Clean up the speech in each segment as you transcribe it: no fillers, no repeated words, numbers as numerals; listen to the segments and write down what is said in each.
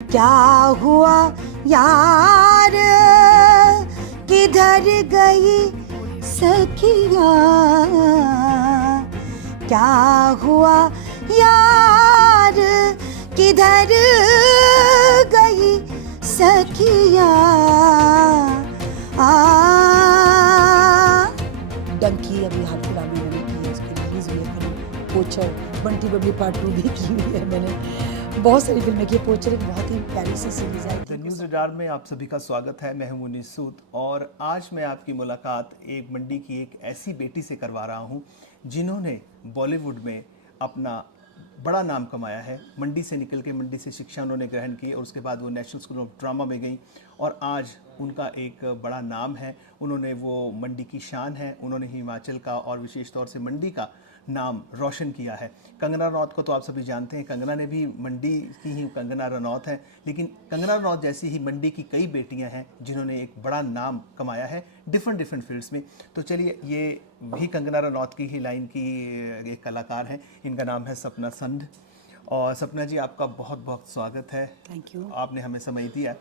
क्या हुआ यार, किधर गई सखिया, क्या हुआ यार, किधर गई सखिया। डंकी अभी हाल फिलहाल में मैंने की है, उसकी रिलीज हुई है फिल्म पोचर। बंटी बबली पार्ट 2 भी की हुई है मैंने, बहुत सारी फिल्में की। पोचर एक बहुत ही प्यारी सी सीरीज आई द न्यूज़ रडार में आप सभी का स्वागत है। मैं हूं मुनीस सूद और आज मैं आपकी मुलाकात एक मंडी की एक ऐसी बेटी से करवा रहा हूं जिन्होंने बॉलीवुड में अपना बड़ा नाम कमाया है। मंडी से निकल के मंडी से शिक्षा उन्होंने ग्रहण की और उसके बाद वो नेशनल स्कूल ऑफ ड्रामा में गई और आज उनका एक बड़ा नाम है। उन्होंने वो मंडी की शान है, उन्होंने हिमाचल का और विशेष तौर से मंडी का नाम रोशन किया है। कंगना रनौत को तो आप सभी जानते हैं, कंगना ने भी मंडी की ही कंगना रनौत है, लेकिन कंगना रनौत जैसी ही मंडी की कई बेटियां हैं जिन्होंने एक बड़ा नाम कमाया है डिफरेंट फील्ड्स में। तो चलिए, ये भी कंगना रनौत की ही लाइन की एक कलाकार हैं। इनका नाम है सपना संध। और सपना जी, आपका बहुत बहुत स्वागत है। Thank you. आपने हमें समय दिया।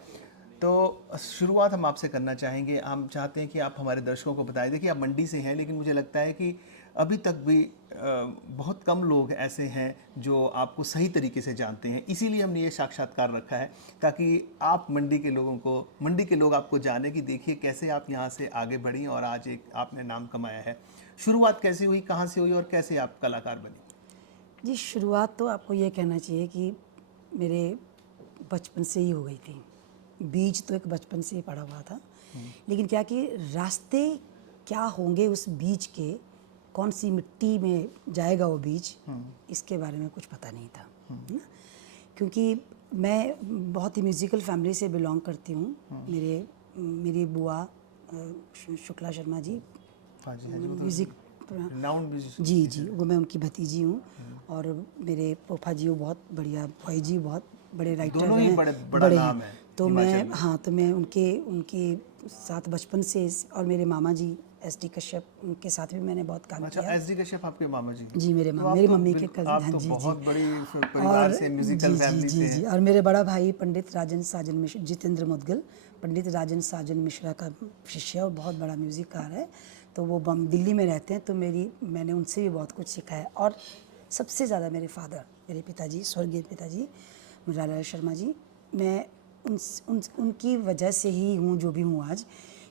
तो शुरुआत हम आपसे करना चाहेंगे। हम चाहते हैं कि आप हमारे दर्शकों को बताएं। देखिए, आप मंडी से हैं, लेकिन मुझे लगता है कि अभी तक भी बहुत कम लोग ऐसे हैं जो आपको सही तरीके से जानते हैं। इसीलिए हमने ये साक्षात्कार रखा है ताकि आप मंडी के लोग आपको जाने कि देखिए कैसे आप यहाँ से आगे बढ़ी और आज एक आपने नाम कमाया है। शुरुआत कैसे हुई, कहाँ से हुई और कैसे आप कलाकार बनी? जी, शुरुआत तो आपको ये कहना चाहिए कि मेरे बचपन से ही हो गई थी। बीज तो एक बचपन से ही पड़ा हुआ था, लेकिन क्या कि रास्ते क्या होंगे उस बीज के, कौन सी मिट्टी में जाएगा वो बीज, इसके बारे में कुछ पता नहीं था। है ना? क्योंकि मैं बहुत ही म्यूज़िकल फैमिली से बिलोंग करती हूँ। मेरी बुआ शुक्ला शर्मा जी म्यूज़िक, जी, वो मैं उनकी भतीजी हूँ। और मेरे पोपा जी वो बहुत बढ़िया, भाई जी बहुत बड़े राइटर दोनों ही हैं, बड़ा नाम है तो हिमाचल में। तो मैं उनके साथ बचपन से, और मेरे मामा जी एस.डी. कश्यप, उनके साथ भी मैंने बहुत काम अच्छा, किया। एस.डी. कश्यप आपके मामा जी? जी, मेरे तो मामा, आप मेरी तो मम्मी के कज़न। आप हाँ तो जी, बहुत जी। बड़ी परिवार से, म्यूजिकल फैमिली से जी। हैं। और मेरे बड़ा भाई पंडित राजन साजन मिश्रा, जितेंद्र मुदगल, पंडित राजन साजन मिश्रा का शिष्य है और बहुत बड़ा म्यूज़िककार है। तो वो दिल्ली में रहते हैं, तो मैंने उनसे भी बहुत कुछ सीखा है। और सबसे ज़्यादा मेरे फादर, मेरे पिताजी, स्वर्गीय पिताजी मुरारलाल शर्मा जी, मैं उनकी वजह से ही हूँ जो भी हूँ आज।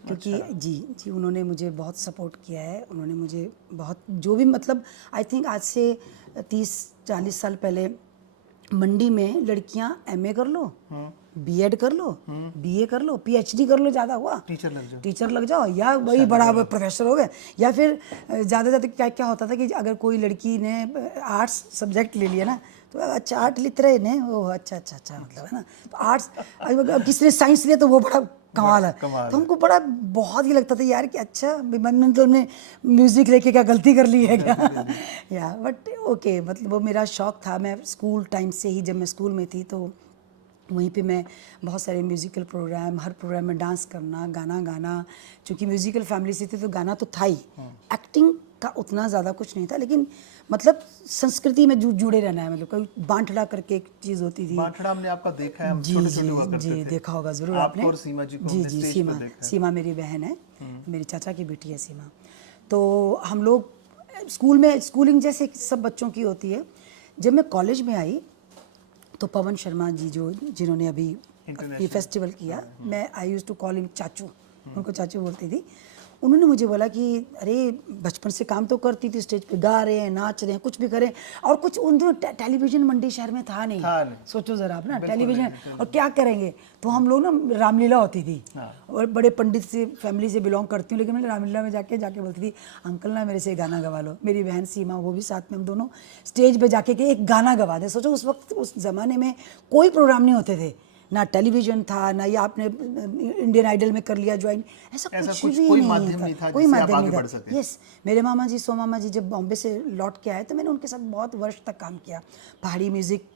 क्योंकि अच्छा। जी, उन्होंने मुझे बहुत सपोर्ट किया है। उन्होंने मुझे बहुत, जो भी मतलब आई थिंक आज से 30-40 साल पहले मंडी में लड़कियां एमए कर लो, बीएड कर लो, बीए कर लो, पीएचडी कर लो, ज़्यादा हुआ टीचर लग जाओ, या वही बड़ा प्रोफेसर हो गए। या फिर ज़्यादा क्या होता था कि अगर कोई लड़की ने आर्ट्स सब्जेक्ट ले लिया ना, तो अच्छा आर्ट लिख रहे ने वो, अच्छा मतलब, है ना। तो आर्ट्स, अब किसी ने साइंस लिया तो वो बड़ा कमाल है। तो हमको बड़ा बहुत ही लगता था यार कि अच्छा, मतलब ने म्यूज़िक लेके क्या गलती कर ली है क्या। या बट ओके, मतलब वो मेरा शौक़ था। मैं स्कूल टाइम से ही, जब मैं स्कूल में थी तो वहीं पे मैं बहुत सारे म्यूज़िकल प्रोग्राम, हर प्रोग्राम में डांस करना, गाना गाना। चूँकि म्यूज़िकल फैमिली से थी तो गाना तो था ही, एक्टिंग का उतना ज़्यादा कुछ नहीं था, लेकिन मतलब संस्कृति में जुड़े रहना है। मतलब कोई बांटड़ा करके एक चीज़ होती थी। बांटड़ा हमने आपका देखा है, हम जी छोटे-छोटे हुआ करते जी, थे। देखा होगा ज़रूर आपको आपने। और सीमा जी को जी हमने जी, स्टेज पर देखा है। सीमा मेरी बहन है, मेरी चाचा की बेटी है सीमा। तो हम लोग स्कूल में, स्कूलिंग जैसे सब बच्चों की होती है। जब मैं कॉलेज में आई तो पवन शर्मा जी, जिन्होंने अभी ये फेस्टिवल किया, मैं आई यूज़ टू कॉल हिम चाचू, उनको चाचू बोलती थी। उन्होंने मुझे बोला कि अरे बचपन से काम तो करती थी, स्टेज पे गा रहे हैं, नाच रहे हैं, कुछ भी करें। और कुछ उन दिनों टेलीविज़न मंडी शहर में था नहीं। सोचो ज़रा आप ना, टेलीविज़न और क्या करेंगे। तो हम लोग ना, रामलीला होती थी, और बड़े पंडित से फैमिली से बिलोंग करती हूँ, लेकिन मैं रामलीला में जाके बोलती थी, अंकल ना मेरे से गाना गवा लो। मेरी बहन सीमा, वो भी साथ में, हम दोनों स्टेज पे जाके एक गाना गवा दे। सोचो उस वक्त, उस ज़माने में कोई प्रोग्राम नहीं होते थे, ना टेलीविज़न था, ना ये आपने इंडियन आइडल में कर लिया ज्वाइन, ऐसा कुछ भी कोई नहीं माध्यम नहीं था कोई जिससे माध्यम आप नहीं आगे था। बढ़ सके। यस, मेरे मामा जी, सोमामा जी जब बॉम्बे से लौट के आए तो मैंने उनके साथ बहुत वर्ष तक काम किया। पहाड़ी म्यूज़िक,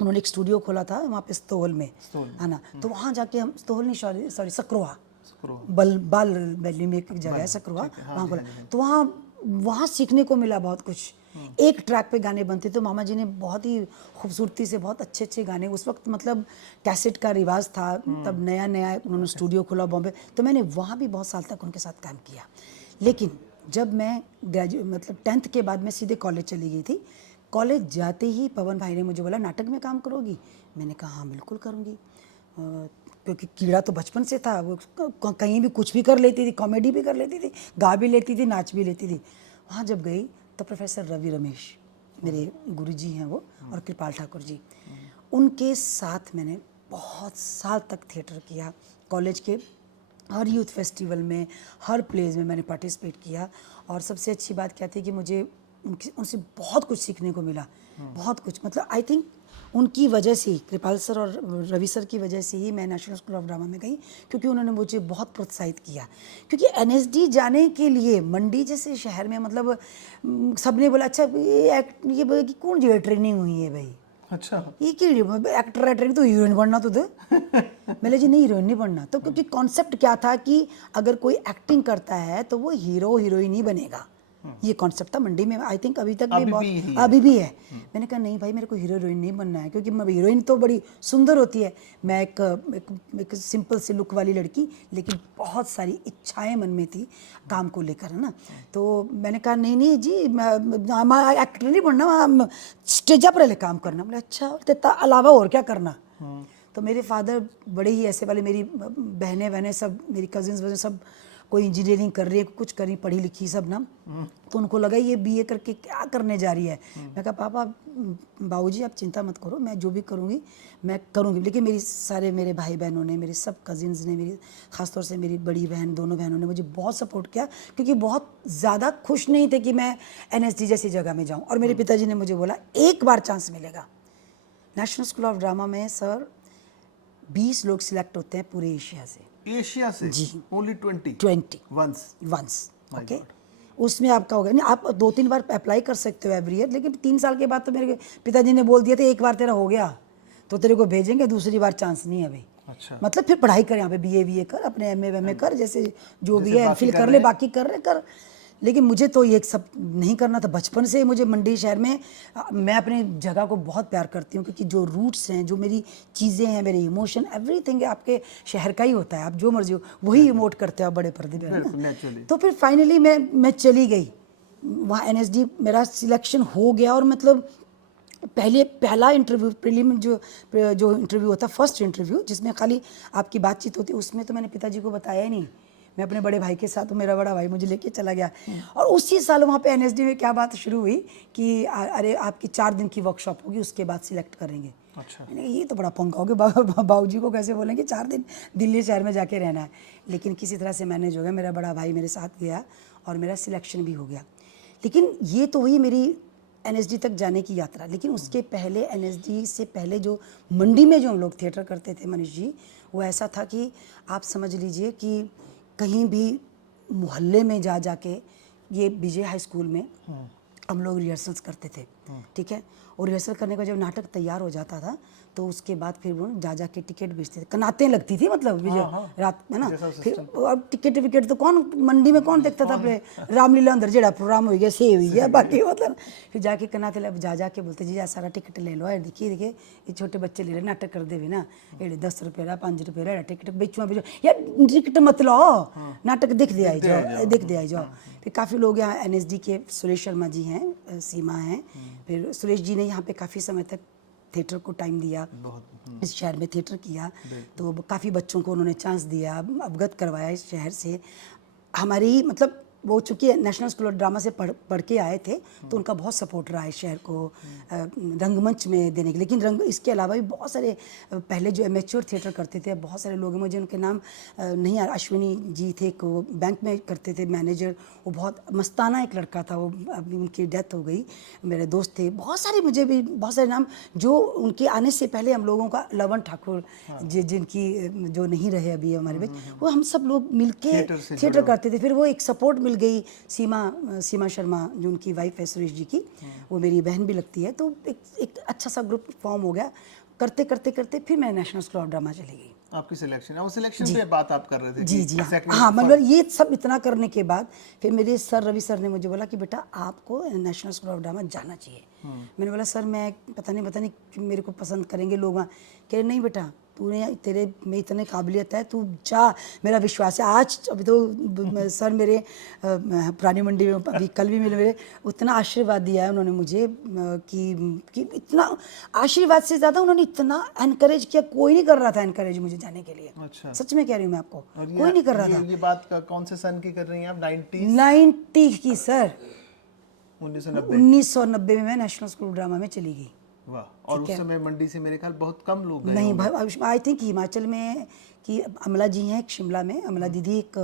उन्होंने एक स्टूडियो खोला था वहाँ पे स्तोल में, है ना। तो वहाँ जाके हम, स्तोल नहीं, सॉरी सकरोआ, बाल वैली में एक जगह है सकरोआ, वहाँ खोला। तो वहाँ वहाँ सीखने को मिला बहुत कुछ। एक ट्रैक पे गाने बनते तो मामा जी ने बहुत ही खूबसूरती से बहुत अच्छे अच्छे गाने, उस वक्त मतलब कैसेट का रिवाज था, तब नया नया उन्होंने स्टूडियो खोला बॉम्बे, तो मैंने वहाँ भी बहुत साल तक उनके साथ काम किया। लेकिन जब मैं मतलब 10th के बाद मैं सीधे कॉलेज चली गई थी। कॉलेज जाते ही पवन भाई ने मुझे बोला नाटक में काम करोगी? मैंने कहा हाँ बिल्कुल करूँगी, क्योंकि कीड़ा तो बचपन से था, वो कहीं भी कुछ भी कर लेती थी, कॉमेडी भी कर लेती थी, गा भी लेती थी, नाच भी लेती थी। वहाँ जब गई तो प्रोफेसर रवि रमेश मेरे गुरुजी हैं वो, और कृपाल ठाकुर जी, उनके साथ मैंने बहुत साल तक थिएटर किया। कॉलेज के हर यूथ फेस्टिवल में, हर प्लेज में मैंने पार्टिसिपेट किया। और सबसे अच्छी बात क्या थी कि मुझे उनसे बहुत कुछ सीखने को मिला, बहुत कुछ। मतलब आई थिंक उनकी वजह से ही, कृपाल सर और रवि सर की वजह से ही मैं नेशनल स्कूल ऑफ ड्रामा में गई, क्योंकि उन्होंने मुझे बहुत प्रोत्साहित किया। क्योंकि एनएसडी जाने के लिए मंडी जैसे शहर में मतलब सबने बोला अच्छा ये बोला कि कौन जो ट्रेनिंग हुई है भाई, अच्छा, ये कि एक्टर है ट्रेनिंग, तो हीरोइन बनना तो दे। मैंने जी नहीं, हीरोइन नहीं बनना। तो क्योंकि कॉन्सेप्ट क्या था कि अगर कोई एक्टिंग करता है तो वो हीरो हीरोइन ही बनेगा, ये कॉन्सेप्ट था मंडी में। आई थिंक अभी तक भी अभी बहुत भी यही अभी भी है। मैंने कहा नहीं भाई, मेरे को हीरो हीरोइन नहीं बनना है, क्योंकि हीरोइन तो बड़ी सुंदर होती है, मैं एक सिंपल सी लुक वाली लड़की, लेकिन बहुत सारी इच्छाएं मन में थी काम को लेकर, है ना। तो मैंने कहा नहीं नहीं जी, मैं एक्टर नहीं बनना, स्टेज पर पहले काम करना। बोले अच्छा, तो अलावा और क्या करना? तो मेरे फादर बड़े ही ऐसे वाले, मेरी बहनें बहनें सब, मेरी कजिन्स वजह सब कोई इंजीनियरिंग कर रही है, कुछ करी पढ़ी लिखी सब ना, तो उनको लगा ये बीए करके क्या करने जा रही है। मैं कहा पापा बाबूजी आप चिंता मत करो, मैं जो भी करूँगी मैं करूँगी। लेकिन मेरे भाई बहनों ने, मेरे सब कजिन्स ने, मेरी ख़ासतौर से मेरी बड़ी बहन, दोनों बहनों ने मुझे बहुत सपोर्ट किया, क्योंकि बहुत ज़्यादा खुश नहीं थे कि मैं एनएसडी जैसी जगह में जाऊँ। और मेरे पिताजी ने मुझे बोला एक बार चांस मिलेगा। नेशनल स्कूल ऑफ ड्रामा में सर 20 लोग सिलेक्ट होते हैं पूरे एशिया से। एशिया से? जी। Only 20 20 once? Once, My okay. God. उसमें आपका होगा नहीं, आप 2-3 बार अप्लाई कर सकते हो एवरी ईयर, लेकिन 3 साल के बाद तो मेरे पिताजी ने बोल दिया था एक बार तेरा हो गया तो तेरे को भेजेंगे, दूसरी बार चांस नहीं है अभी। अच्छा, मतलब फिर पढ़ाई कर, यहाँ पे बीए कर, अपने एमए कर, जैसे जो भी है बाकी एमफिल कर कर रहे ले, हैं। बाकी कर रहे कर। लेकिन मुझे तो ये सब नहीं करना था बचपन से। मुझे मंडी शहर में मैं अपनी जगह को बहुत प्यार करती हूँ, क्योंकि जो रूट्स हैं, जो मेरी चीज़ें हैं, मेरे इमोशन, एवरीथिंग आपके शहर का ही होता है। आप जो मर्जी हो वही इमोट करते हो आप बड़े पर्दे पे, है बिल्कुल ना। नेचुरली। तो फिर फाइनली मैं चली गई वहाँ, एनएसडी मेरा सिलेक्शन हो गया। और मतलब पहला इंटरव्यू प्रीलिम जो इंटरव्यू होता, फर्स्ट इंटरव्यू जिसमें खाली आपकी बातचीत होती, उसमें तो मैंने पिताजी को बताया ही नहीं। मैं अपने बड़े भाई के साथ हूँ, मेरा बड़ा भाई मुझे लेके चला गया। और उसी साल वहाँ पे एनएसडी में क्या बात शुरू हुई कि अरे आपकी 4 दिन की वर्कशॉप होगी, उसके बाद सिलेक्ट करेंगे। अच्छा, मैंने कहा, ये तो बड़ा पंगा हो गया, बाबूजी को कैसे बोलेंगे 4 दिन दिल्ली शहर में जाके रहना है। लेकिन किसी तरह से मैनेज हो गया, मेरा बड़ा भाई मेरे साथ गया और मेरा सिलेक्शन भी हो गया। लेकिन ये तो हुई मेरी एनएसडी तक जाने की यात्रा। लेकिन उसके पहले, एनएसडी से पहले जो मंडी में जो हम लोग थिएटर करते थे मनीष जी, वो ऐसा था कि आप समझ लीजिए कि कहीं भी मोहल्ले में जा के, ये विजय हाई स्कूल में हम लोग रिहर्सल्स करते थे, ठीक है। और रिहर्सल करने का जब नाटक तैयार हो जाता था तो उसके बाद फिर वो जा के टिकट बेचते थे, कनातें लगती थी मतलब विजय रात में ना। फिर अब टिकट विकेट तो कौन मंडी में कौन देखता था, अपने रामलीला अंदर जेड़ा प्रोग्राम हो गया से हुई है बाकी मतलब। फिर जाके कनाते जा के बोलते जी सारा टिकट ले लो, देखिए ये छोटे बच्चे ले रहे नाटक कर दे भी ना, ये 10 रुपये रहा, 5 रुपये रहा टिकट बेचुआ यार, टिकट मत लो, नाटक देख दे आई जाओ। फिर काफ़ी लोग यहाँ एनएसडी के सुरेश शर्मा जी हैं, सीमा हैं, फिर सुरेश जी ने यहाँ पे काफ़ी समय तक थिएटर को टाइम दिया, इस शहर में थिएटर किया, तो काफ़ी बच्चों को उन्होंने चांस दिया, अवगत करवाया इस शहर से। हमारी मतलब वो चूँकि नेशनल स्कूल ऑफ ड्रामा से पढ़ के आए थे, तो उनका बहुत सपोर्ट रहा है शहर को रंगमंच में देने के। लेकिन इसके अलावा भी बहुत सारे पहले जो एमेच्योर थिएटर करते थे, बहुत सारे लोग हैं, मुझे उनके नाम नहीं आ रहा। अश्विनी जी थे, वो बैंक में करते थे मैनेजर, वो बहुत मस्ताना एक लड़का था, वो अभी उनकी डेथ हो गई, मेरे दोस्त थे। बहुत सारे, मुझे भी बहुत सारे नाम जो उनके आने से पहले हम लोगों का, लवन ठाकुर जिनकी जो नहीं रहे अभी हमारे बीच, वो हम सब लोग मिलके थिएटर करते थे। फिर वो एक सपोर्ट मिल गई, सीमा शर्मा जो उनकी वाइफ है सुरेश जी की, वो मेरी बहन भी लगती है, तो एक अच्छा सा ग्रुप फॉर्म हो गया। करते करते करते फिर मैं नेशनल स्कूल ऑफ ड्रामा चली गई। आपकी सिलेक्शन है, वो सिलेक्शन पे बात आप कर रहे थे जी कि जी हाँ second हाँ, for- मतलब ये सब इतना करने के बाद फिर मेरे सर रवि सर ने मुझे बोला कि बेटा आपको नेशनल स्कूल ऑफ ड्रामा जाना चाहिए। मैंने बोला सर मैं पता नहीं कि मेरे को पसंद करेंगे लोग वहाँ। कह रहे नहीं बेटा तूने तेरे में इतने काबिलियत है, तू जा, मेरा विश्वास है। आज अभी तो सर मेरे पुरानी मंडी में अभी कल भी मिले, मेरे उतना आशीर्वाद दिया है उन्होंने मुझे कि इतना आशीर्वाद से ज़्यादा उन्होंने इतना एनकरेज किया। कोई नहीं कर रहा था एनकरेज मुझे जाने के लिए। अच्छा, सच में कह रही हूँ मैं आपको, और कोई नहीं कर रहा था। ये बात का कौन से सन की कर रही हैं आप? 90 की सर, 1990? 1990 में मैं नेशनल स्कूल ड्रामा में चली गई। वाह। और उस समय मंडी से मेरे ख्याल बहुत कम लोग गए नहीं होंगे। भाई, आई थिंक हिमाचल में कि अमला जी हैं एक शिमला में, अमला दीदी एक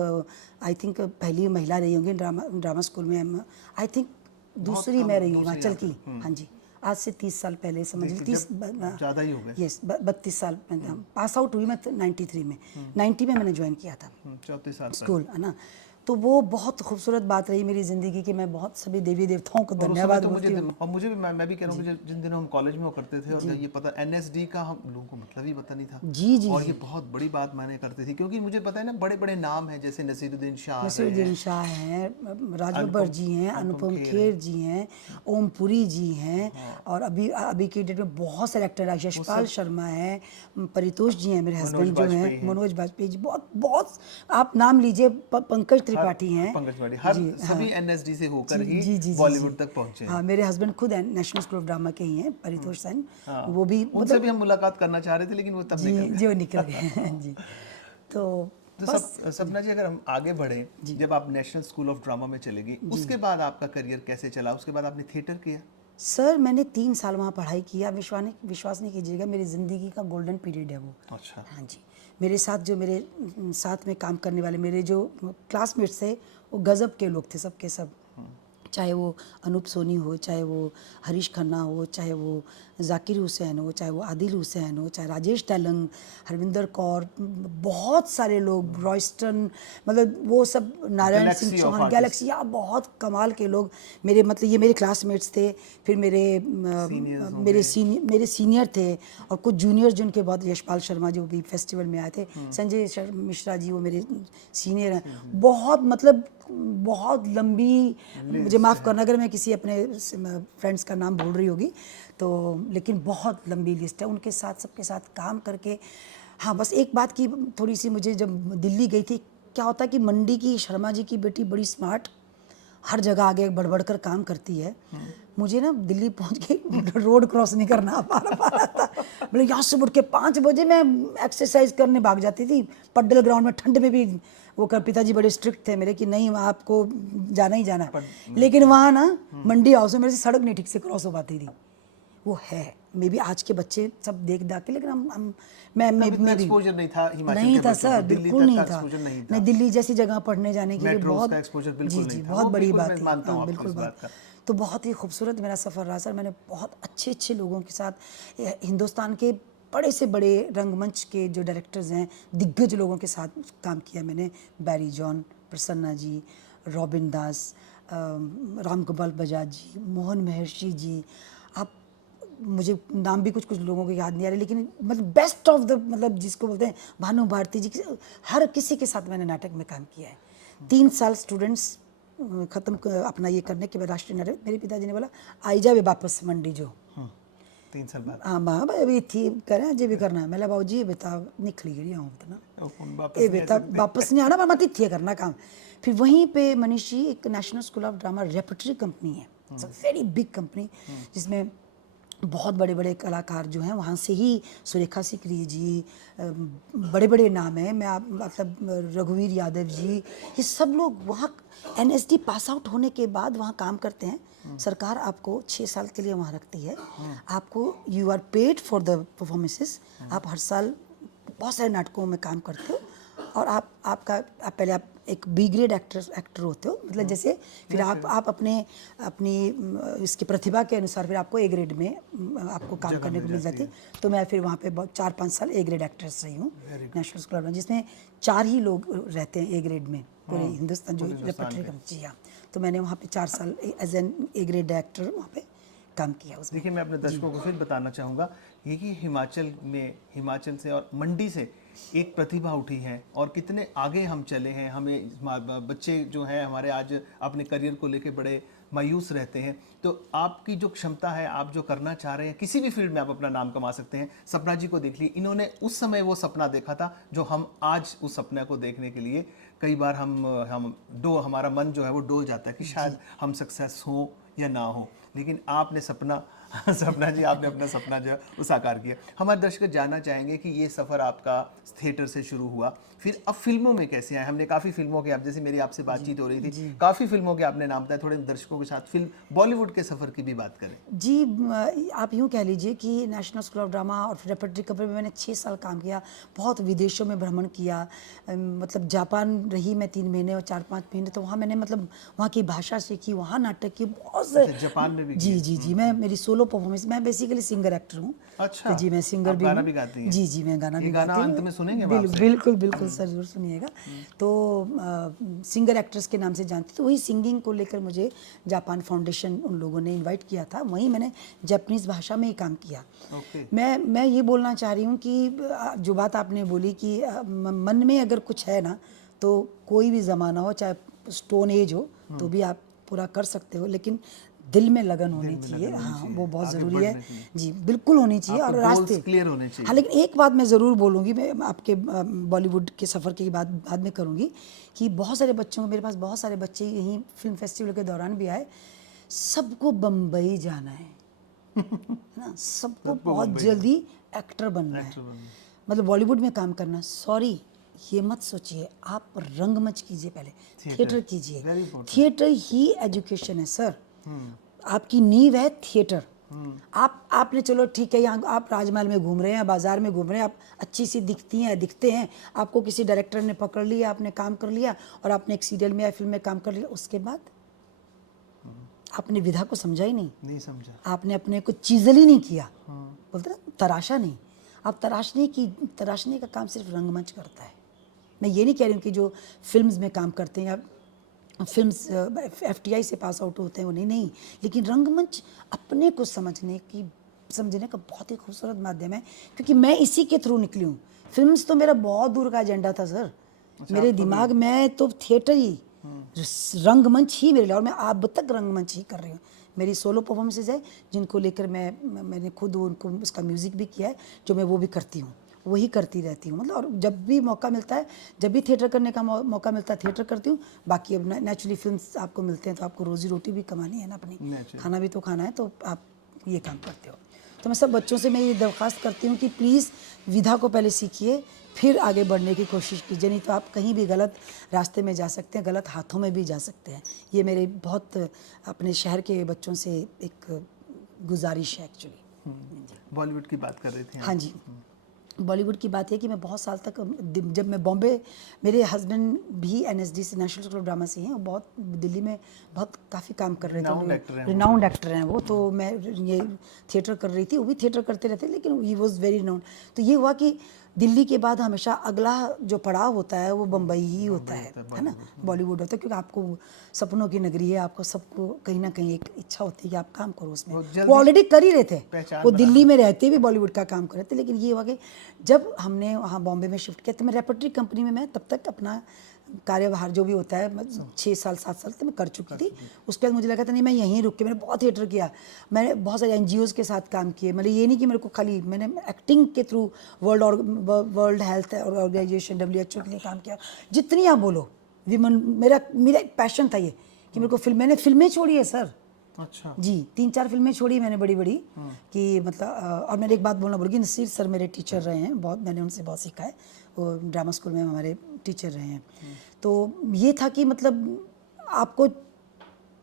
आई थिंक पहली महिला रही होंगी ड्रामा स्कूल में। आई थिंक दूसरी मैं रही हूँ हिमाचल की। हाँ जी, आज से 30 साल पहले समझ लीजिए, 30 ज़्यादा ही हो गए। यस 32 साल पास आउट हुई मैं 93 में। 90 में मैंने ज्वाइन किया था 34 साल पहले। स्कूल, है ना। तो वो बहुत खूबसूरत बात रही मेरी ज़िंदगी की। मैं बहुत सभी देवी देवताओं को और उस समय धन्यवाद तो बोलती हूँ। और मुझे भी मैं भी कह रहा हूँ कि जिन दिनों हम कॉलेज में करते थे और ये पता एनएसडी का हम लोगों को मतलब ही पता नहीं था। जी जी और ये बहुत बड़ी बात माने करते थे, क्योंकि मुझे पता है ना बड़े बड़े नाम हैं, जैसे नसीरुद्दीन शाह नसीरुद्दीन शाह हैं, राज बब्बर जी हैं, अनुपम खेर जी हैं, ओम पुरी जी हैं, और अभी के डेट में बहुत सारे एक्टर हैं। यशपाल शर्मा है, परितोष जी हैं मेरे हस्बैंड जो हैं, मनोज बाजपेयी जी, बहुत बहुत आप नाम लीजिए, पंकज त्रिपाठी हैं। हर सभी एनएसडी से होकर ही बॉलीवुड तक पहुंचे हैं। हाँ, मेरे हस्बैंड खुद नेशनल स्कूल ऑफ ड्रामा के ही हैं, परितोष सेन। वो भी उनसे भी हम मुलाकात करना चाह रहे थे, लेकिन वो तब जी निकल गए। जी वो निकल गए जी। तो सपना जी, अगर हम आगे बढ़े, जब आप नेशनल स्कूल ऑफ ड्रामा में चले गई, उसके बाद आपका करियर कैसे चला? उसके बाद आपने थिएटर किया? सर मैंने 3 साल वहाँ पढ़ाई किया। विश्वास नहीं कीजिएगा, मेरी ज़िंदगी का गोल्डन पीरियड है वो। अच्छा। हाँ जी, मेरे साथ में काम करने वाले मेरे जो क्लासमेट्स थे वो गज़ब के लोग थे, सब के सब। चाहे वो अनूप सोनी हो, चाहे वो हरीश खन्ना हो, चाहे वो जाकिर हुसैन हो, चाहे वो आदिल हुसैन हो, चाहे राजेश तेलंग, हरविंदर कौर, बहुत सारे लोग, रॉयस्टन, मतलब वो सब, नारायण सिंह चौहान, गैलेक्सी, या बहुत कमाल के लोग मेरे, मतलब ये मेरे क्लासमेट्स थे। फिर मेरे सीनियर थे, और कुछ जूनियर जिनके बहुत, यशपाल शर्मा जो भी फेस्टिवल में आए थे, संजय मिश्रा जी वो मेरे सीनियर हैं। बहुत मतलब बहुत लंबी, मुझे माफ़ करना अगर मैं किसी अपने फ्रेंड्स का नाम भूल रही होगी तो, लेकिन बहुत लंबी लिस्ट है उनके साथ, सबके साथ काम करके। हाँ, बस एक बात की थोड़ी सी, मुझे जब दिल्ली गई थी, क्या होता है कि मंडी की शर्मा जी की बेटी बड़ी स्मार्ट, हर जगह आगे बढ़ बढ़ कर काम करती है। मुझे ना दिल्ली पहुंच के रोड क्रॉस नहीं करना पा रहा था। मतलब यहाँ से उठ के 5 बजे मैं एक्सरसाइज करने भाग जाती थी पड्डल ग्राउंड में, ठंड में भी। वो पिताजी बड़े स्ट्रिक्ट थे मेरे कि नहीं आपको जाना ही जाना है। लेकिन वहाँ ना मंडी हाउस में मेरे से सड़क नहीं ठीक से क्रॉस हो पाती थी। वो है मे बी आज के बच्चे सब देख के, लेकिन मैं एक्सपोजर नहीं था हिमाचल नहीं के था बच्चों सर, को, दिल्ली बिल्कुल तक नहीं का था। एक्सपोजर नहीं था। नहीं, दिल्ली जैसी जगह पढ़ने जाने के लिए मेट्रोस बहुत, का एक्सपोजर बिल्कुल जी नहीं जी था। बहुत वो बड़ी बिल्कुल बात मैं थी। मानता हूं हाँ, आपकी बिल्कुल इस बात का। तो बहुत ही खूबसूरत मेरा सफ़र रहा सर। मैंने बहुत अच्छे अच्छे लोगों के साथ, हिंदुस्तान के बड़े से बड़े रंगमंच के जो डायरेक्टर्स हैं, दिग्गज लोगों के साथ काम किया मैंने। बैरी जॉन, प्रसन्ना जी, रॉबिन दास, राम गोपाल बजाज जी, मोहन महर्षि जी, आप मुझे नाम भी कुछ लोगों के याद नहीं आ रहे, लेकिन मतलब बेस्ट ऑफ द, मतलब जिसको बोलते हैं भानु भारती जी, हर किसी के साथ मैंने नाटक में काम किया है। 3 साल स्टूडेंट्स अपना ये करने के बाद राष्ट्रीय नाटक, मेरे पिताजी ने बोला आई जावे वापस मंडी जो 3 साल बाद। हाँ माँ भाई अभी थी करें अजय भी करना है। मैं बाबू जी बेटा निकली गई हूँ ना, ए बेटा वापस नहीं आना, मत इतने करना काम। फिर वहीं पे मनीष जी, एक national school of drama repertory company है, it's a very big company, जिसमें बहुत बड़े बड़े कलाकार जो हैं वहाँ से ही, सुरेखा सिकरी जी, बड़े बड़े नाम हैं। मैं आप मतलब रघुवीर यादव जी, ये सब लोग वहाँ एनएसडी पास आउट होने के बाद वहाँ काम करते हैं। सरकार आपको 6 साल के लिए वहाँ रखती है। आपको you are paid for the performances. आप हर साल बहुत सारे नाटकों में काम करते हो, और आप पहले आप एक बी ग्रेड एक्टर होते हो, मतलब जैसे फिर आप अपनी इसकी प्रतिभा के अनुसार फिर आपको ए ग्रेड में आपको काम करने को मिल जाती है। तो मैं फिर वहाँ पे 4-5 साल ए ग्रेड एक्ट्रेस रही हूँ नेशनल स्कूल में, जिसमें 4 ही लोग रहते हैं ए ग्रेड में पूरे हिंदुस्तान, जो रेपर्टरी कंपनी। हाँ, तो मैंने वहाँ पे 4 साल as an A grade actor वहाँ पे काम किया। उसमें देखिए, मैं अपने दर्शकों को फिर बताना चाहूँगा ये कि हिमाचल से और मंडी से एक प्रतिभा उठी है और कितने आगे हम चले हैं। हमें बच्चे जो हैं हमारे आज अपने करियर को लेके बड़े मायूस रहते हैं। तो आपकी जो क्षमता है, आप जो करना चाह रहे हैं, किसी भी फील्ड में आप अपना नाम कमा सकते हैं। सपना जी को देख ली, इन्होंने उस समय वो सपना देखा था जो हम आज उस सपने को देखने के लिए कई बार हमारा मन जो है वो डोल जाता है कि शायद हम सक्सेस हो या ना हो, लेकिन आपने सपना जी आपने अपना सपना जो है वो साकार किया। हमारे दर्शक जानना चाहेंगे कि ये सफ़र आपका थिएटर से शुरू हुआ, फिर अब फिल्मों में कैसे आए। हमने काफ़ी फिल्मों के, आप जैसे मेरी आपसे बातचीत हो रही थी, काफ़ी फिल्मों के आपने नाम बताया। थोड़े दर्शकों के साथ फिल्म बॉलीवुड के सफ़र की भी बात करें। जी, आप यूँ कह लीजिए कि नेशनल स्कूल ऑफ ड्रामा और रेपर्टरी कंपनी में मैंने 6 साल काम किया। बहुत विदेशों में भ्रमण किया। मतलब जापान रही मैं 3 महीने और 4-5 महीने, तो वहाँ मैंने मतलब वहाँ की भाषा सीखी, वहाँ नाटक किए बहुत से। जापान में भी जी, मैं मेरी सोलो परफॉर्मेंस, मैं बेसिकली सिंगर एक्टर हूँ। अच्छा, तो जी मैं सिंगर आप भी गाना हूँ। भी गाती हैं? जी मैं गाना भी गाती हूँ। अंत में सुनेंगे हम आपसे। बिल्कुल सर, जरूर सुनिएगा। तो सिंगर एक्ट्रेस के नाम से जानती, तो वही सिंगिंग को लेकर मुझे जापान फाउंडेशन उन लोगों ने इनवाइट किया था। वहीं मैंने जापानीज़ भाषा में ही काम किया। मैं ये बोलना चाह रही हूँ कि जो बात आपने बोली कि मन में अगर कुछ है ना, तो कोई भी ज़माना हो, चाहे स्टोन एज हो, तो भी आप पूरा कर सकते हो, लेकिन दिल में लगन होनी चाहिए। हाँ, वो बहुत ज़रूरी है। जी बिल्कुल होनी चाहिए, और रास्ते क्लियर होने चाहिए। हाँ, लेकिन एक बात मैं ज़रूर बोलूँगी, मैं आपके बॉलीवुड के सफ़र की बात बाद में करूँगी, कि बहुत सारे बच्चों को, मेरे पास बहुत सारे बच्चे यहीं फिल्म फेस्टिवल के दौरान भी आए, सबको बम्बई जाना है ना, सबको बहुत जल्दी एक्टर बनना है, मतलब बॉलीवुड में काम करना। सॉरी, ये मत सोचिए, आप रंगमंच कीजिए, पहले थिएटर कीजिए। थिएटर ही एजुकेशन है सर। आपकी नींव है थिएटर। आपने चलो ठीक है, यहाँ आप राजमहल में घूम रहे हैं, बाजार में घूम रहे हैं, आप अच्छी सी दिखते हैं, आपको किसी डायरेक्टर ने पकड़ लिया, आपने काम कर लिया, और आपने एक सीरियल में या फिल्म में काम कर लिया, उसके बाद आपने विधा को समझा ही नहीं समझा। आपने अपने को चीजल ही नहीं किया, बोलते ना, तराशा नहीं। आप तराशने का काम सिर्फ रंगमंच करता है। मैं ये नहीं कह रही हूँ कि जो फिल्म्स में काम करते हैं या फिल्म्स FTI से पास आउट होते हैं वो नहीं, लेकिन रंगमंच अपने को समझने का बहुत ही खूबसूरत माध्यम है, क्योंकि मैं इसी के थ्रू निकली हूँ। फिल्म्स तो मेरा बहुत दूर का एजेंडा था सर। मेरे दिमाग में तो थिएटर ही, रंगमंच ही मेरे लिए, और मैं अब तक रंगमंच ही कर रही हूँ। मेरी सोलो परफॉर्मेंसेज है जिनको लेकर मैंने खुद उनको उसका म्यूज़िक भी किया है, जो मैं वो भी करती हूँ, वही करती रहती हूँ। मतलब, और जब भी मौका मिलता है, जब भी थिएटर करने का मौका मिलता है, थिएटर करती हूँ। बाकी अब नेचुरली फिल्म्स आपको मिलते हैं तो आपको रोजी रोटी भी कमानी है ना, अपनी खाना भी तो खाना है, तो आप ये काम करते हो। तो मैं सब बच्चों से मैं ये दरख्वास्त करती हूँ कि प्लीज़ विधा को पहले सीखिए, फिर आगे बढ़ने की कोशिश कीजिए, नहीं तो आप कहीं भी गलत रास्ते में जा सकते हैं, गलत हाथों में भी जा सकते हैं। ये मेरे बहुत अपने शहर के बच्चों से एक गुजारिश है एक्चुअली। बॉलीवुड की बात कर रहे थे। हाँ जी, बॉलीवुड की बात है कि मैं बहुत साल तक, जब मैं बॉम्बे, मेरे हस्बैंड भी NSD से, नेशनल स्कूल ऑफ ड्रामा से हैं, और बहुत दिल्ली में बहुत काफ़ी काम कर रहे थे, रिनाउंड एक्टर हैं वो। तो मैं ये थिएटर कर रही थी, वो भी थिएटर करते रहते, लेकिन ही वॉज वेरी रिनाउंड। तो ये हुआ कि दिल्ली के बाद हमेशा अगला जो पड़ाव होता है वो बम्बई ही होता है ना, बॉलीवुड होता है, क्योंकि आपको सपनों की नगरी है, आपको सबको कहीं ना कहीं एक इच्छा होती है कि आप काम करो उसमें। वो ऑलरेडी कर ही रहे थे, वो दिल्ली में रहते भी बॉलीवुड का काम कर रहे थे, लेकिन ये हुआ कि जब हमने वहाँ बॉम्बे में शिफ्ट किया, तो मैं रेपर्टरी कंपनी में, मैं तब तक अपना कार्यभार जो भी होता है 6 साल 7 साल तो मैं कर चुकी थी। उसके बाद मुझे लगा था नहीं, मैं यहीं रुक के, मैंने बहुत थिएटर किया, मैंने बहुत सारे NGOs के साथ काम किए। मतलब ये नहीं कि मेरे को खाली, मैंने एक्टिंग के through World Health Organization WHO के लिए काम किया, जितनी आप बोलो विमन, मेरा पैशन था ये कि मेरे को मैंने फिल्में छोड़ी है सर। अच्छा जी, 3-4 फिल्में छोड़ी मैंने बड़ी कि मतलब, और मैंने एक बात बोलना भूल गई, नसीर सर मेरे टीचर रहे हैं, बहुत मैंने उनसे बहुत सीखा है, वो ड्रामा स्कूल में हमारे टीचर रहे हैं। तो ये था कि मतलब आपको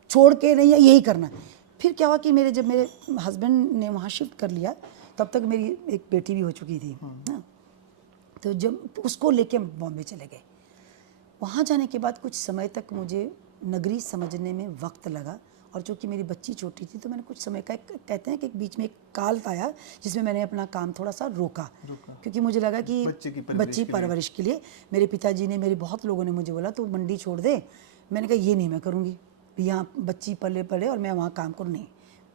छोड़ के नहीं, यही करना। फिर क्या हुआ कि जब मेरे हस्बैंड ने वहाँ शिफ्ट कर लिया, तब तक मेरी एक बेटी भी हो चुकी थी ना, तो जब उसको लेके बॉम्बे चले गए, वहाँ जाने के बाद कुछ समय तक मुझे नगरी समझने में वक्त लगा, और चूँकि मेरी बच्ची छोटी थी, तो मैंने कुछ समय का, कहते हैं कि बीच में एक काल आया जिसमें मैंने अपना काम थोड़ा सा रोका, क्योंकि मुझे लगा कि बच्ची परवरिश के लिए मेरे पिताजी ने, मेरे बहुत लोगों ने मुझे बोला तो मंडी छोड़ दे। मैंने कहा ये नहीं मैं करूँगी, यहाँ बच्ची पले और मैं वहाँ काम करूँ, नहीं,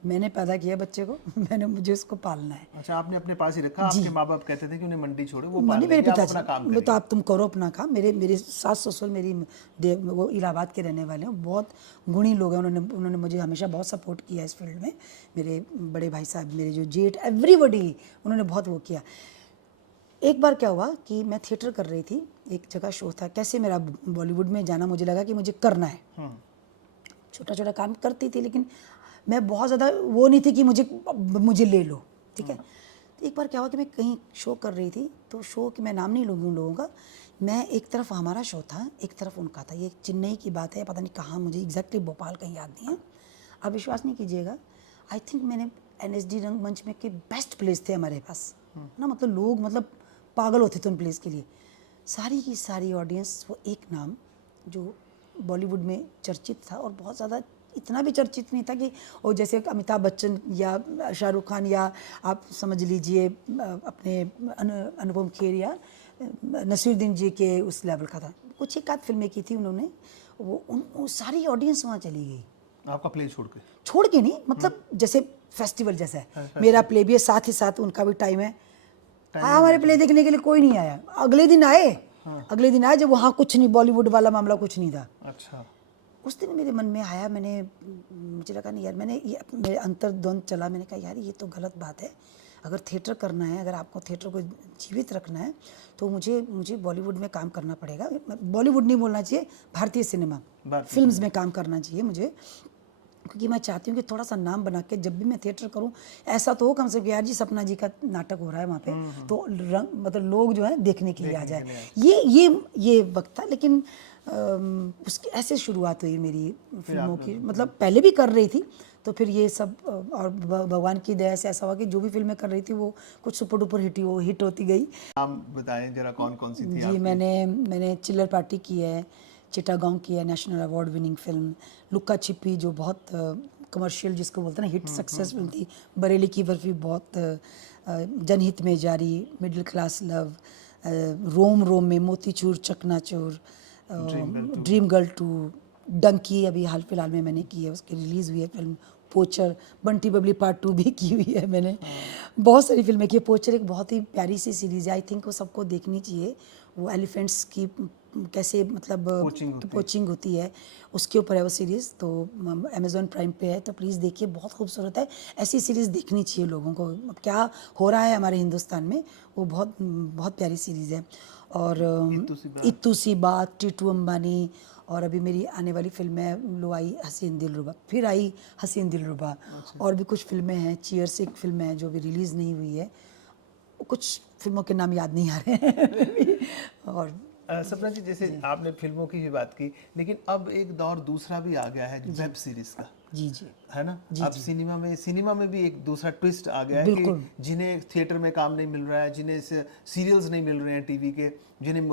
मैंने पैदा किया बच्चे को, मैंने मुझे उसको पालना है। अच्छा, आपने अपने पास ही रखा? आपके माँ बाप कहते थे कि उन्हें मंडी छोड़ो, वो पाल मैंने मेरे लेंगे, आप अपना पिताजी काम वो करिए। तो आप तुम करो अपना काम। मेरे मेरे सास ससुर मेरी वो इलाहाबाद के रहने वाले हैं, बहुत गुणी लोग हैं। उन्होंने मुझे हमेशा बहुत सपोर्ट किया इस फील्ड में। मेरे बड़े भाई साहब, मेरे जो जेठ, एवरीबॉडी, उन्होंने बहुत वो किया। एक बार क्या हुआ कि मैं थिएटर कर रही थी, एक जगह शो था, कैसे मेरा बॉलीवुड में जाना, मुझे लगा कि मुझे करना है। छोटा छोटा काम करती थी, लेकिन मैं बहुत ज़्यादा वो नहीं थी कि मुझे ले लो, ठीक है। तो एक बार क्या हुआ कि मैं कहीं शो कर रही थी, तो शो कि मैं नाम नहीं लूँगी उन लोगों का, मैं एक तरफ हमारा शो था, एक तरफ उनका था। ये चेन्नई की बात है, पता नहीं कहाँ, मुझे एग्जैक्टली भोपाल कहीं याद नहीं है। आप विश्वास नहीं कीजिएगा, आई थिंक मैंने NSD रंगमंच में के बेस्ट प्लेस थे हमारे पास ना, मतलब लोग मतलब पागल होते थे उन प्लेस के लिए। सारी की सारी ऑडियंस, वो एक नाम जो बॉलीवुड में चर्चित था, और बहुत ज़्यादा इतना भी चर्चित नहीं था कि वो जैसे अमिताभ बच्चन या शाहरुख खान, या आप समझ लीजिए अपने अनुपम खेर या नसीरुद्दीन जी के उस लेवल का था। कुछ एक आध फिल्में की थी उन्होंने, वो सारी ऑडियंस वहाँ चली गई। आपका प्ले छोड़ के नहीं, मतलब जैसे फेस्टिवल जैसा है, मेरा प्ले भी है, साथ ही साथ उनका भी टाइम है। हाँ, हमारे प्ले देखने के लिए कोई नहीं आया। अगले दिन आए, अगले दिन आए जब वहाँ कुछ नहीं, बॉलीवुड वाला मामला कुछ नहीं था। अच्छा। उस दिन मेरे मन में आया, मुझे लगा नहीं यार, मेरे अंतर्द्वंद चला, मैंने कहा यार ये तो गलत बात है। अगर थिएटर करना है, अगर आपको थिएटर को जीवित रखना है, तो मुझे बॉलीवुड में काम करना पड़ेगा। बॉलीवुड नहीं बोलना चाहिए, भारतीय सिनेमा, फिल्म्स में काम करना चाहिए मुझे, क्योंकि मैं चाहती हूँ कि थोड़ा सा नाम बना के जब भी मैं थिएटर करूँ, ऐसा तो हो कम से कम यार जी सपना जी का नाटक हो रहा है वहाँ पे, तो मतलब लोग जो है देखने के लिए आ जाए। ये वक्त था। लेकिन उसकी ऐसे शुरुआत हुई मेरी फिल्मों की, मतलब पहले भी कर रही थी, तो फिर ये सब और भगवान की दया से ऐसा हुआ कि जो भी फिल्में कर रही थी वो कुछ सुपर डुपर हिट होती गई। नाम बताएं जरा, कौन कौन सी थी जी, आपकी? मैंने चिल्लर पार्टी की है, चिटागोंग की है, नेशनल अवार्ड विनिंग फिल्म, लुक्का छिपी जो बहुत कमर्शियल जिसको बोलते हैं ना, हिट सक्सेस फिल्म थी, बरेली की बर्फी बहुत जनहित में जारी, मिडिल क्लास लव, रोम रोम में, मोतीचूर चकनाचूर, ड्रीम गर्ल 2, डंकी अभी हाल फिलहाल में मैंने की है, उसकी रिलीज़ हुई है फिल्म, पोचर, बंटी बबली पार्ट 2 भी की हुई है मैंने। बहुत सारी फिल्में की है। पोचर एक बहुत ही प्यारी सी सीरीज़ है, आई थिंक वो सबको देखनी चाहिए। वो एलिफेंट्स की कैसे मतलब पोचिंग होती है, उसके ऊपर है वो सीरीज़, तो अमेज़ॉन प्राइम पे है, तो प्लीज़ देखिए, बहुत खूबसूरत है। ऐसी सीरीज़ देखनी चाहिए लोगों को। अब क्या हो रहा है हमारे हिंदुस्तान में, वो बहुत बहुत प्यारी सीरीज़ है। और इत्तू सी बात, टीटू अंबानी, और अभी मेरी आने वाली फिल्म है लो आई हसीन दिलरुबा, फिर आई हसीन दिलरुबा। और भी कुछ फिल्में हैं, चीयर्स एक फिल्म है जो भी रिलीज़ नहीं हुई है, कुछ फिल्मों के नाम याद नहीं आ रहे हैं। और सपना जी, जैसे आपने फिल्मों की भी बात की, लेकिन अब एक दौर दूसरा भी आ गया है वेब सीरीज का। जी जी, है ना? अब सिनेमा में भी एक दूसरा ट्विस्ट आ गया है कि जिन्हें थिएटर में काम नहीं मिल रहा है, जिन्हें सीरियल्स नहीं मिल रहे हैं टीवी के, जिन्हें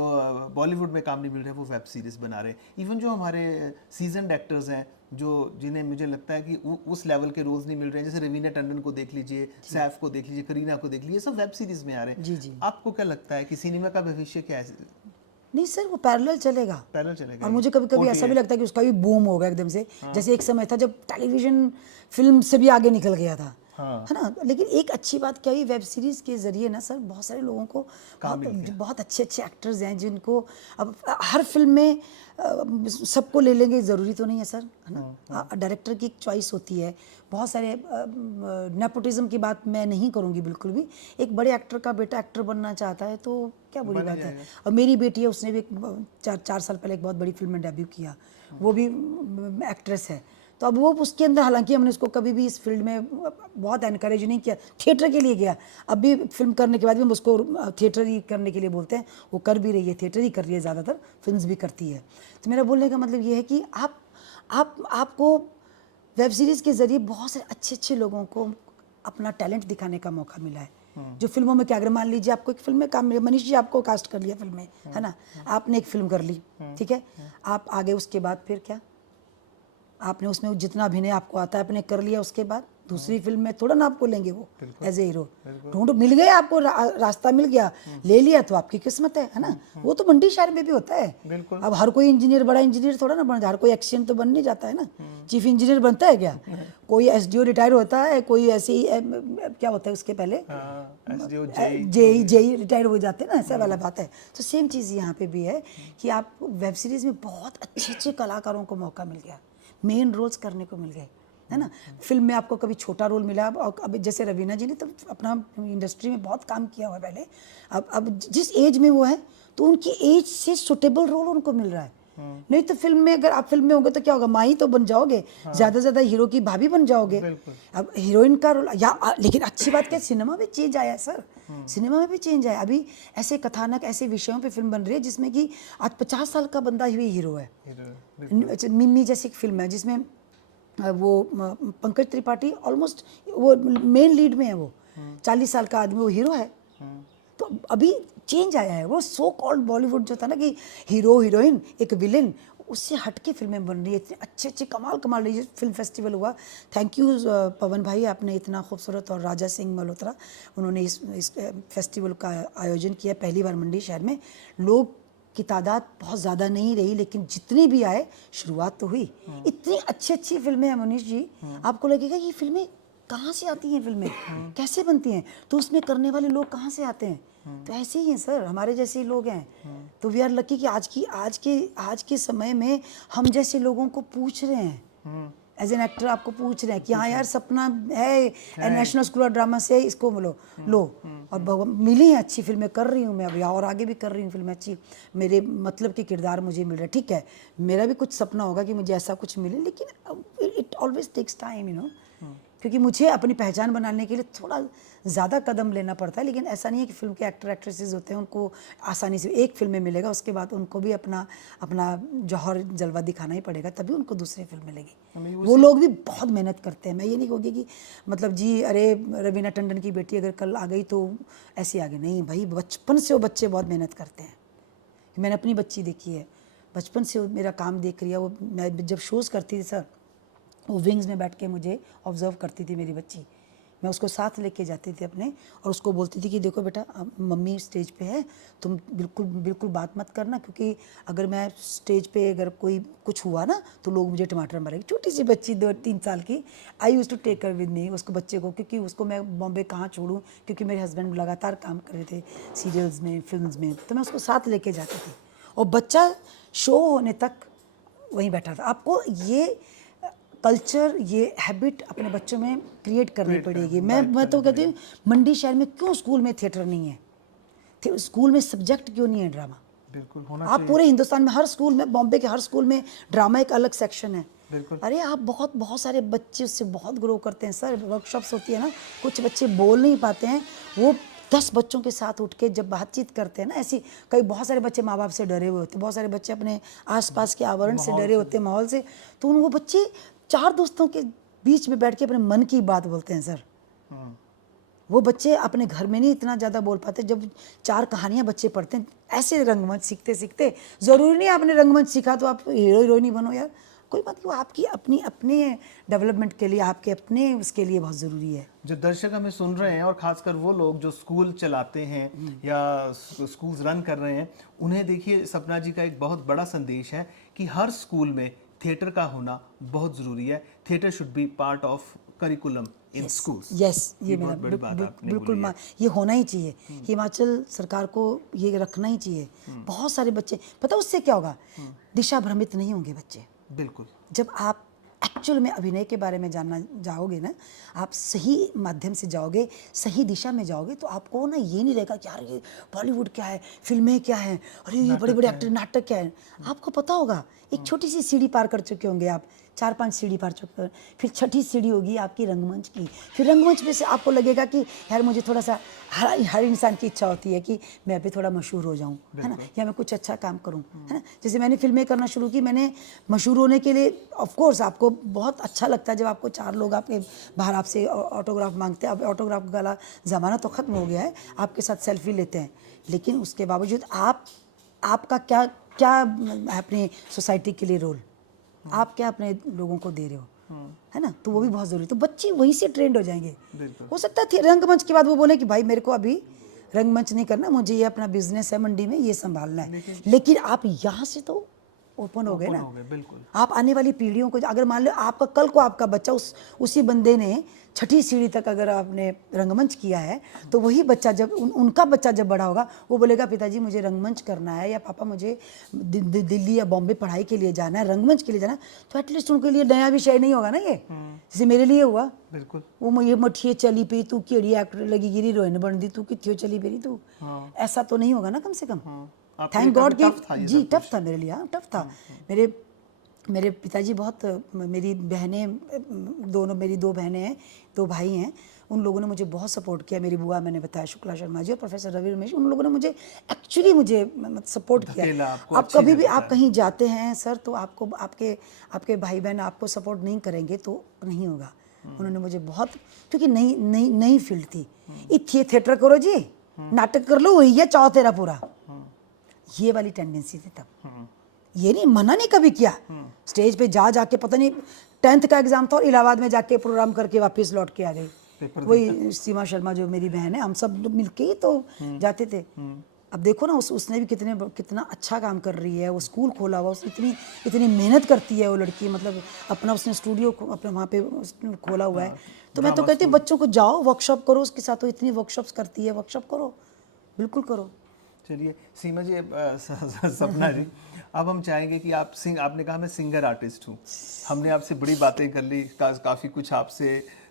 बॉलीवुड में काम नहीं मिल रहा है, वो वेब सीरीज बना रहे हैं। इवन जो हमारे सीजन्ड एक्टर्स हैं, जिन्हें मुझे लगता है कि उस लेवल के रोल्स नहीं मिल रहे हैं, जैसे रवीना टंडन को देख लीजिए, सैफ को देख लीजिए, करीना को देख लीजिए, सब वेब सीरीज में आ रहे हैं। जी जी। आपको क्या लगता है कि सिनेमा का भविष्य क्या है? नहीं सर, वो पैरेलल चलेगा। चलेगा। और मुझे कभी कभी ऐसा भी लगता है कि उसका भी बूम होगा एकदम से। जैसे एक समय था जब टेलीविजन फिल्म से भी आगे निकल गया था, है ना। लेकिन एक अच्छी बात क्या हुई, वेब सीरीज के जरिए ना सर, बहुत सारे लोगों को, बहुत अच्छे अच्छे एक्टर्स हैं जिनको अब हर फिल्म में सबको ले लेंगे, ज़रूरी तो नहीं है सर, है ना। डायरेक्टर की एक चॉइस होती है। बहुत सारे नेपोटिज्म की बात मैं नहीं करूँगी बिल्कुल भी। एक बड़े एक्टर का बेटा एक्टर बनना चाहता है तो क्या बुरी बात है। और मेरी बेटी है, उसने भी चार साल पहले एक बहुत बड़ी फिल्म में डेब्यू किया, वो भी एक्ट्रेस है। तो अब वो उसके अंदर, हालांकि हमने उसको कभी भी इस फील्ड में बहुत एनकरेज नहीं किया, थिएटर के लिए गया। अब भी फिल्म करने के बाद भी हम उसको थिएटर ही करने के लिए बोलते हैं, वो कर भी रही है, थिएटर ही कर रही है, ज़्यादातर फिल्म्स भी करती है। तो मेरा बोलने का मतलब ये है कि आपको वेब सीरीज़ के ज़रिए बहुत सारे अच्छे अच्छे लोगों को अपना टैलेंट दिखाने का मौका मिला है। जो फिल्मों में क्या, अगर मान लीजिए आपको एक फिल्म में काम मिला, मनीष जी आपको कास्ट कर लिया फिल्म में, है ना, आपने एक फिल्म कर ली, ठीक है, आप आगे उसके बाद फिर क्या, आपने उसमें जितना अभिनय आपको आता है आपने कर लिया, उसके बाद दूसरी फिल्म में थोड़ा ना आपको लेंगे वो एज ए हीरो। ढूंढो, मिल गया आपको, रास्ता मिल गया, ले लिया तो आपकी किस्मत है ना। वो तो मंडी शहर में भी होता है। अब हर कोई इंजीनियर, बड़ा इंजीनियर थोड़ा ना बन जाता, हर कोई एक्सीडेंट तो बन नहीं जाता है ना। चीफ इंजीनियर बनता है क्या? कोई एसडीओ रिटायर होता है, कोई ऐसे ही क्या होता है उसके पहले जेई रिटायर हो जाते हैं ना, ऐसा वाला बात है। तो सेम चीज़ यहाँ पे भी है कि आप वेब सीरीज़ में बहुत अच्छे अच्छे कलाकारों को मौका मिल गया, मेन रोल्स करने को मिल गए, है ना। फिल्म में आपको कभी छोटा रोल मिला, और अब जैसे रवीना जी ने तो अपना इंडस्ट्री में बहुत काम किया हुआ है पहले। अब जिस एज में वो है तो उनकी एज से सुटेबल रोल उनको मिल रहा है। नहीं तो फिल्म में, अगर आप फिल्म में होंगे तो क्या होगा, माई तो बन जाओगे, ज्यादा से ज्यादा हीरो की भाभी बन जाओगे। अब हीरोइन का रोल लेकिन अच्छी बात क्या, सिनेमा में चेंज आया है सर, सिनेमा में भी चेंज आया। अभी ऐसे कथानक, ऐसे विषयों पे फिल्म बन रही है जिसमें कि आज 50 साल का बंदा ही हीरो है। मिम्मी जैसी एक फिल्म है जिसमें वो पंकज त्रिपाठी ऑलमोस्ट वो मेन लीड में है, वो 40 साल का आदमी वो हीरो है। तो अभी चेंज आया है, वो सो कॉल्ड बॉलीवुड जो था ना कि हीरो हीरोइन एक विलेन, उससे हटके फिल्में बन रही है, इतने अच्छे अच्छे कमाल कमाल रही है। फिल्म फेस्टिवल हुआ, थैंक यू पवन भाई, आपने इतना खूबसूरत, और राजा सिंह मल्होत्रा उन्होंने इस फेस्टिवल का आयोजन किया पहली बार मंडी शहर में। लोग की तादाद बहुत ज़्यादा नहीं रही, लेकिन जितने भी आए शुरुआत तो हुई। इतनी अच्छी अच्छी फिल्में हैं मनीष जी, आपको लगेगा ये फिल्में कहाँ से आती हैं, फिल्में कैसे बनती हैं, तो उसमें करने वाले लोग कहाँ से आते हैं, तो ऐसे ही हैं सर, हमारे जैसे ही लोग हैं। तो वी आर लकी कि आज के समय में हम जैसे लोगों को पूछ रहे हैं, एज एन एक्टर आपको पूछ रहे हैं कि हाँ यार सपना है नेशनल स्कूल ऑफ ड्रामा से इसको लो और मिली हैं अच्छी फिल्में, कर रही हूँ मैं अभी और आगे भी कर रही हूँ फिल्में अच्छी, मेरे मतलब के किरदार मुझे मिल रहे हैं। ठीक है, मेरा भी कुछ सपना होगा कि मुझे ऐसा कुछ मिले, लेकिन it always takes time, you know, क्योंकि मुझे अपनी पहचान बनाने के लिए थोड़ा ज़्यादा कदम लेना पड़ता है। लेकिन ऐसा नहीं है कि फिल्म के एक्टर एक्ट्रेसेस होते हैं उनको आसानी से एक फिल्म में मिलेगा, उसके बाद उनको भी अपना जौहर जलवा दिखाना ही पड़ेगा, तभी उनको दूसरी फिल्म मिलेगी। वो लोग भी बहुत मेहनत करते हैं। मैं ये नहीं कहूँगी कि मतलब जी अरे रवीना टंडन की बेटी अगर कल आ गई तो ऐसे आ गई, नहीं भाई, बचपन से वो बच्चे बहुत मेहनत करते हैं। मैंने अपनी बच्ची देखी है, बचपन से मेरा काम देख रही है वो। मैं जब शोज़ करती थी सर, वो विंग्स में बैठ के मुझे ऑब्जर्व करती थी मेरी बच्ची, मैं उसको साथ लेके जाती थी अपने, और उसको बोलती थी कि देखो बेटा मम्मी स्टेज पे है, तुम बिल्कुल बात मत करना, क्योंकि अगर मैं स्टेज पे अगर कोई कुछ हुआ ना तो लोग मुझे टमाटर मारेंगे। छोटी सी बच्ची 2-3 साल की, आई यूज़ टू टेक कर विद मी, उसको बच्चे को, क्योंकि उसको मैं बॉम्बे कहाँ छोड़ूँ, क्योंकि मेरे हस्बैंड लगातार काम कर रहे थे सीरियल्स में, फिल्म्स में, तो मैं उसको साथ लेके जाती थी, और बच्चा शो होने तक वहीं बैठा था। आपको ये कल्चर, ये हैबिट अपने बच्चों में क्रिएट करनी पड़ेगी। मैं तो कहती हूँ मंडी शहर में क्यों स्कूल में थिएटर नहीं है, स्कूल में सब्जेक्ट क्यों नहीं है ड्रामा? बिल्कुल होना आप पूरे हिंदुस्तान में हर स्कूल में, बॉम्बे के हर स्कूल में ड्रामा एक अलग सेक्शन है। अरे आप बहुत सारे बच्चे उससे बहुत ग्रो करते हैं सर। वर्कशॉप्स होती है ना, कुछ बच्चे बोल नहीं पाते हैं, वो 10 बच्चों के साथ उठ के जब बातचीत करते हैं ना, ऐसी कई बहुत सारे बच्चे माँ बाप से डरे हुए होते हैं, बहुत सारे बच्चे अपने आसपास के आवरण से डरे होते हैं, माहौल से, तो वो बच्चे 4 दोस्तों के बीच में बैठ के अपने मन की बात बोलते हैं सर। वो बच्चे अपने घर में नहीं इतना ज़्यादा बोल पाते, जब 4 कहानियाँ बच्चे पढ़ते हैं, ऐसे रंगमंच सीखते सीखते, ज़रूरी नहीं आपने रंगमंच सीखा तो आप हीरो हीरोइन ही बनो यार, कोई बात नहीं, वो आपकी अपने डेवलपमेंट के लिए, आपके अपने उसके लिए बहुत ज़रूरी है। जो दर्शक हमें सुन रहे हैं और खासकर वो लोग जो स्कूल चलाते हैं या स्कूल्स रन कर रहे हैं, उन्हें देखिए सपना जी का एक बहुत बड़ा संदेश है कि हर स्कूल में थिएटर का होना बहुत ज़रूरी है। Theatre should be part of curriculum in schools. Yes, ये मेरा बहुत बड़ी बात आपने बिल्कुल बोली है। ये होना ही चाहिए। हिमाचल सरकार को ये रखना ही चाहिए। बहुत सारे बच्चे, पता उससे क्या होगा, दिशा भ्रमित नहीं होंगे बच्चे। बिल्कुल, जब आप एक्चुअल में अभिनय के बारे में जानना जाओगे ना, आप सही माध्यम से जाओगे, सही दिशा में जाओगे, तो आपको ना ये नहीं रहेगा कि यार ये बॉलीवुड क्या है, फिल्में क्या है, अरे ये बड़े बड़े एक्टर, नाटक क्या है। आपको पता होगा, एक छोटी सी सीढ़ी पार कर चुके होंगे आप, 4-5 सीढ़ी पार चुके हैं, फिर छठी सीढ़ी होगी आपकी रंगमंच की, फिर रंगमंच में से आपको लगेगा कि यार मुझे थोड़ा सा, हर इंसान की इच्छा होती है कि मैं भी थोड़ा मशहूर हो जाऊँ, है ना, या मैं कुछ अच्छा काम करूँ, है ना। जैसे मैंने फिल्में करना शुरू की, मैंने मशहूर होने के लिए, ऑफ कोर्स आपको बहुत अच्छा लगता है जब आपको 4 लोग आपके बाहर आपसे ऑटोग्राफ मांगते हैं। अब ऑटोग्राफ वाला ज़माना तो ख़त्म हो गया है, आपके साथ सेल्फी लेते हैं, लेकिन उसके बावजूद आपका क्या क्या अपनी सोसाइटी के लिए रोल, आप क्या अपने लोगों को दे रहे हो, है ना, तो वो भी बहुत ज़रूरी। तो बच्चे वहीं से ट्रेंड हो जाएंगे। बिल्कुल। हो सकता है रंगमंच के बाद वो बोले कि भाई मेरे को अभी रंगमंच नहीं करना, मुझे ये अपना बिजनेस है मंडी में, ये संभालना है। लेकिन आप यहाँ से तो ओपन हो गए ना। हो गए, बिल्कुल। आप आने वाली पीढ़ियों को, अगर मान लो आपका कल को आपका बच्चा उसी बंदे ने छठी सीढ़ी तक अगर आपने रंगमंच किया है, तो वही बच्चा जब उनका बच्चा जब बड़ा होगा, वो बोलेगा पिताजी मुझे रंगमंच करना है, या पापा मुझे दिल्ली या बॉम्बे पढ़ाई के लिए जाना है, रंगमंच के लिए जाना है, तो एटलीस्ट उनके लिए नया विषय नहीं होगा ना ये, जैसे मेरे लिए हुआ। बिल्कुल। वो ये मठिए चली पी तू केड़ी एक्टर लगी गिरी रोइन बन दी तू कित्थियों चली पेरी तू, ऐसा तो नहीं होगा ना कम से कम। थैंक गॉड कि जी टफ था मेरे लिए, हाँ टफ था। मेरे पिताजी बहुत, मेरी बहनें दोनों, मेरी 2 बहनें हैं, 2 भाई हैं, उन लोगों ने मुझे बहुत सपोर्ट किया। मेरी बुआ मैंने बताया शुक्ला शर्मा जी और प्रोफेसर रवि रमेश, उन लोगों ने मुझे एक्चुअली मुझे सपोर्ट किया। आप कभी भी आप कहीं जाते हैं सर, तो आपको आपके भाई बहन आपको सपोर्ट नहीं करेंगे तो नहीं होगा। उन्होंने मुझे बहुत, क्योंकि नई फील्ड थी, इतने थिएटर करो जी, नाटक कर लो, वही है चाव तेरा पूरा, ये वाली टेंडेंसी थी तब। ये नहीं मना नहीं कभी किया, स्टेज पे जाके पता नहीं 10th का एग्जाम था और इलाहाबाद में जाके प्रोग्राम करके वापस लौट के आ गई। वही सीमा शर्मा जो मेरी बहन है, हम सब मिलके ही तो जाते थे। अब देखो ना उसने भी कितना अच्छा काम कर रही है, वो स्कूल खोला हुआ, इतनी मेहनत करती है वो लड़की, मतलब अपना उसने स्टूडियो अपने वहाँ पे खोला हुआ है। तो मैं तो कहती हूँ बच्चों को जाओ वर्कशॉप करो उसके साथ, वो इतनी वर्कशॉप्स करती है, वर्कशॉप करो, बिल्कुल करो। चलिए सीमा जी, सपना जी, अब हम चाहेंगे कि आपने कहा मैं सिंगर आर्टिस्ट हूँ, हमने आपसे बड़ी बातें कर ली, काफ़ी कुछ आपसे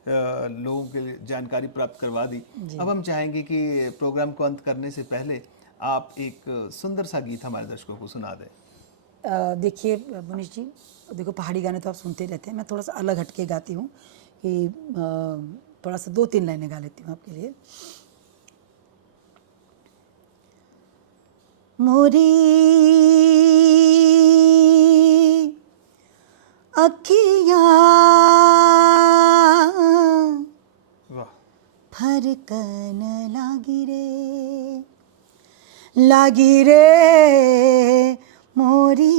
लोगों के लिए जानकारी प्राप्त करवा दी। अब हम चाहेंगे कि प्रोग्राम को अंत करने से पहले आप एक सुंदर सा गीत हमारे दर्शकों को सुना दें। देखिए मुनीश जी, देखो पहाड़ी गाने तो आप सुनते रहते हैं, मैं थोड़ा सा अलग हटके गाती हूँ कि थोड़ा सा 2-3 लाइनें गा लेती हूँ आपके लिए। मोरी अखियाँ फरकन लागी रे मोरी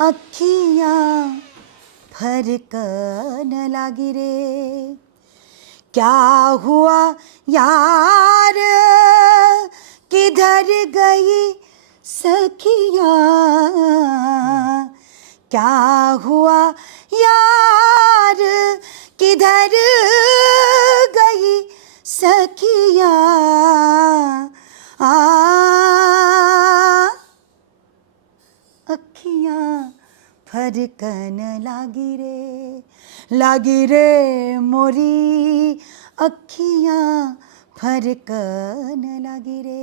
अखियाँ फरकन लागी रे, क्या हुआ यार किधर गई सखियाँ, क्या हुआ यार किधर गई सखियाँ, अखियाँ फरकन लागी रे मोरी अखियाँ फरकन लागी रे।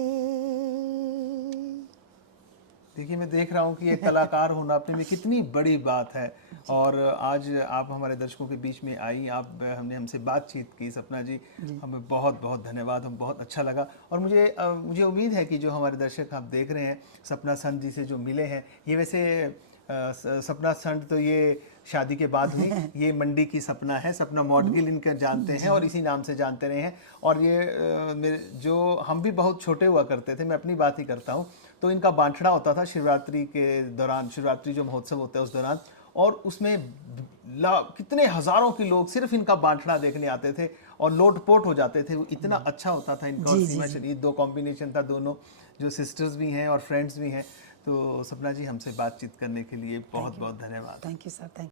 देखिए मैं देख रहा हूँ कि एक कलाकार होना अपने में कितनी बड़ी बात है, और आज आप हमारे दर्शकों के बीच में आई, हमने हमसे बातचीत की। सपना जी, हमें बहुत बहुत धन्यवाद, हम बहुत अच्छा लगा। और मुझे उम्मीद है कि जो हमारे दर्शक आप देख रहे हैं, सपना संत जी से जो मिले हैं, ये वैसे सपना संत तो ये शादी के बाद हुई, ये मंडी की सपना है, सपना मॉडगिल इनके जानते हैं और इसी नाम से जानते रहे हैं। और ये जो हम भी बहुत छोटे हुआ करते थे, मैं अपनी बात ही करता हूँ, तो इनका बांटड़ा होता था शिवरात्रि के दौरान, शिवरात्रि जो महोत्सव होता है उस दौरान, और उसमें कितने हजारों के लोग सिर्फ इनका बांटड़ा देखने आते थे और लोटपोट हो जाते थे। वो इतना अच्छा होता था इनका। और सीमा शरीफ, 2 कॉम्बिनेशन था, दोनों जो सिस्टर्स भी हैं और फ्रेंड्स भी हैं। तो सपना जी, हमसे बातचीत करने के लिए बहुत बहुत धन्यवाद। Thank you sir, thank you.